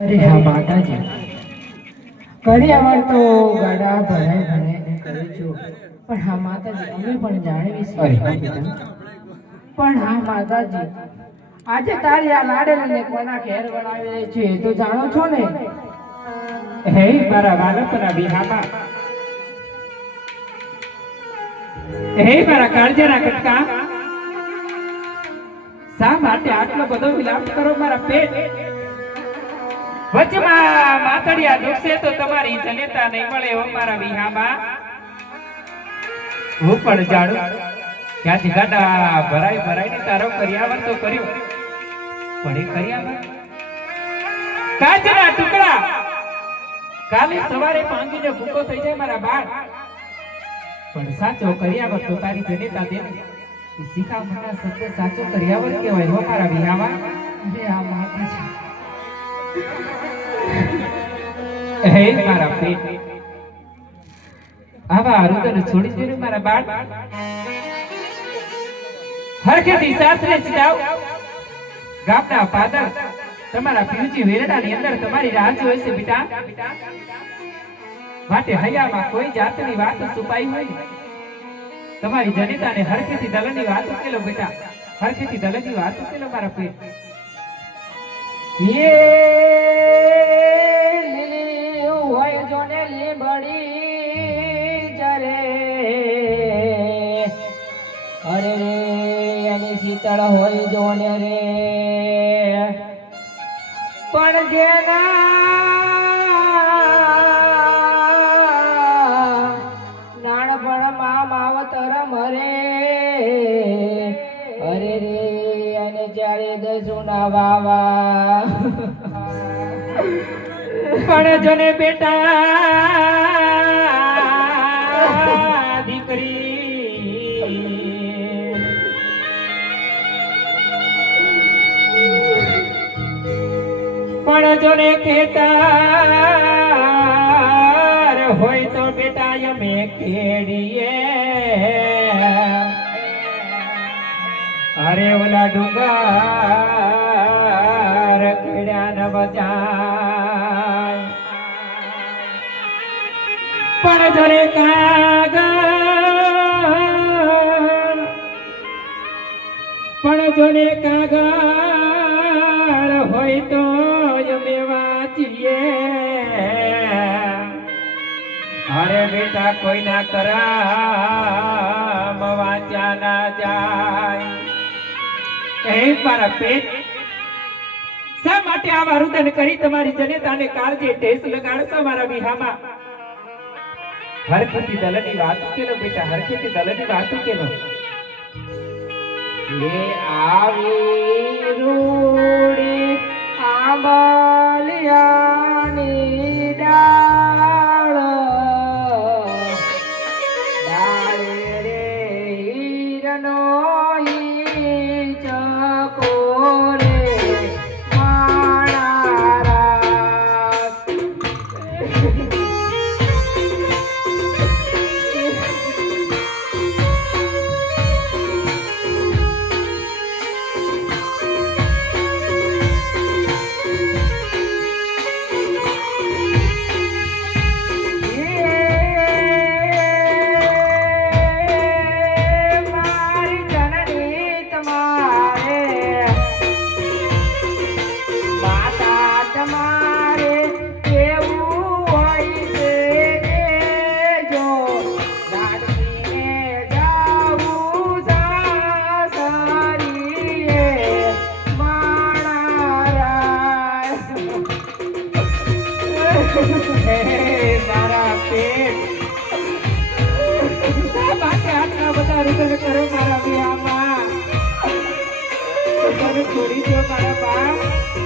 અરે હા માતાજી. કર્યાવર તો ગાડા ભરાય ભરાઈને કરું છું પણ હા માતાજી અમે પણ જાણવી પણ હા માતાજી આજે તારી આ લાડલીને કોના ઘેર વળાવે છે એ તો જાણો છો ને? હે મારા બાળકોના વિહામાં. હે મારા કાળજાના કટકા. શા માટે આટલો બધો વિલાપ કરો મારા પેટ? વચમાં માતડિયા દુખશે તો તમારી જનેતા નહીં મળે હો મારા વિહામાં. હું પણ જાણું. ત્યાંથી ગાડા ભરાઈ ભરાઈને તારો કર્યાવર તો કર્યો. પણ એ કર્યાવર? કાચના ટુકડા. કાલે સવારે પાંગીને ભૂકો થઈ જાય મારા બાળ. પણ સાચો કર્યાવર તો તારી જનેતા દે એ શિખામણના શબ્દ સાચો કર્યાવર કહેવાય હો મારા વિહામાં. હા માતાજી હે મારા પેટ આવા રુદન છોડી દેને મારા બાળ. હરખેથી સાસરે સીધાવ. ગામના પાદર તમારા પિયુજી વેરડાની અંદર તમારી રાહ જોઈ છે બેટા. માટે હૈયામાં કોઈ જાતની વાત છુપાઈ હોય તમારી જનિતાને હરખેથી દલની વાત ઉકેલો બેટા. હરખેથી દલની વાત ઉકેલો મારા પેટ હોય જોને લીંબડી ચરે અરે રે શીતળ હોય જોને રે. પણ જેના જ્યારે દસુના વાવા. પણ જને બેટા, દીકરી. પણ જોને ખેતર હોય તો બેટા, અમે ખેડીએ. અરે ઓલા ડુંગર ખેડ્યા ન બજાય. પણ ધરે કાગળ, પણ જોને કાગળ હોય તો અમે વાંચીએ. અરે બેટા કોઈના કરામ વાંચ્યા ના જાય. એ મારા પેટ, શા માટે આવા રુદન કરી તમારી જનેતાને કાળજે ટેસ લગાડશો મારા વિહામાં? હરખેતી દલની વાત કેલો બેટા, હરખેતી દલની વાત કેલો લે આવી રૂડી આંબલિયાની છોડી દો મારા બા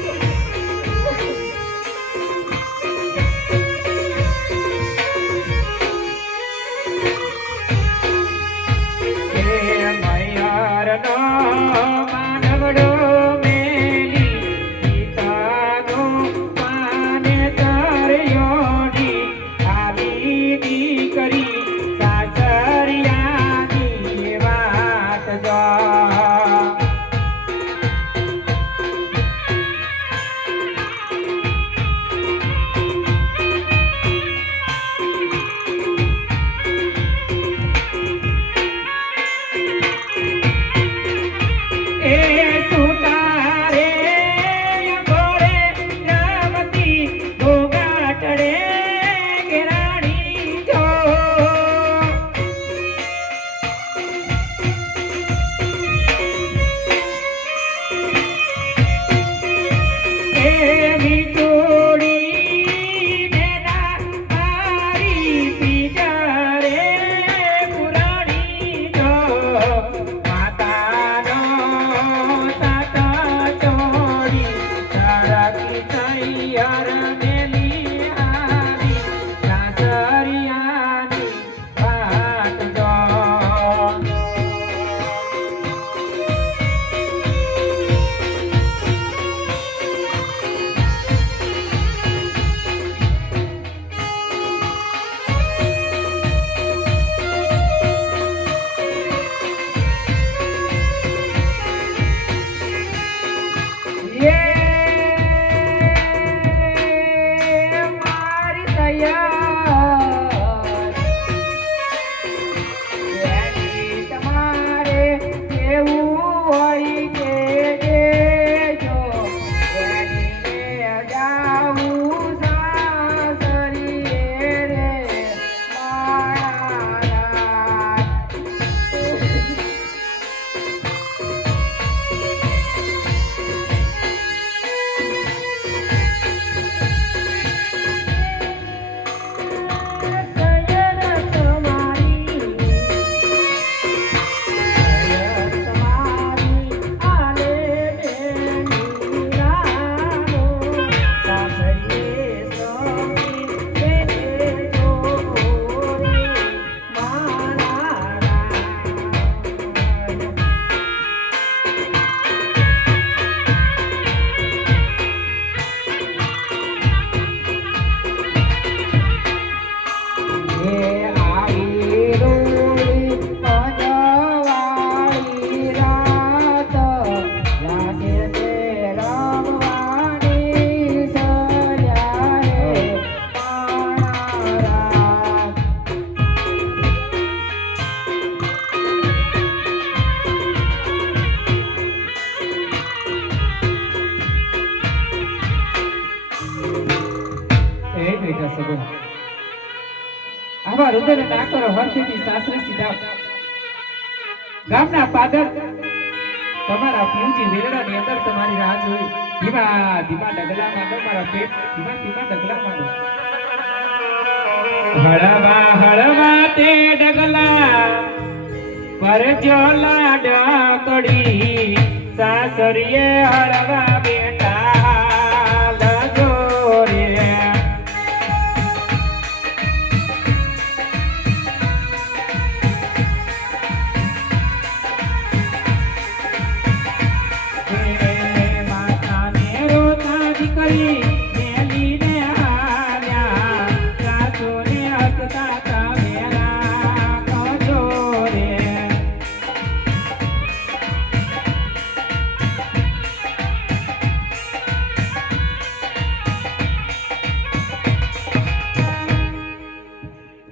એ સગો આવા રુદન ના કરો સાસરે સીધા ગામના પાદર તમારા પીવજી વેરડા ની અંદર તમારી રાહ જોઈ. ધીમા ધીમા ડગલા માંડો મારા પેટ ધીમા ધીમા ડગલા માંડો હળવા હળવા તે ડગલા પર જો લાડા કડી. સાસરીએ હળવા બેટા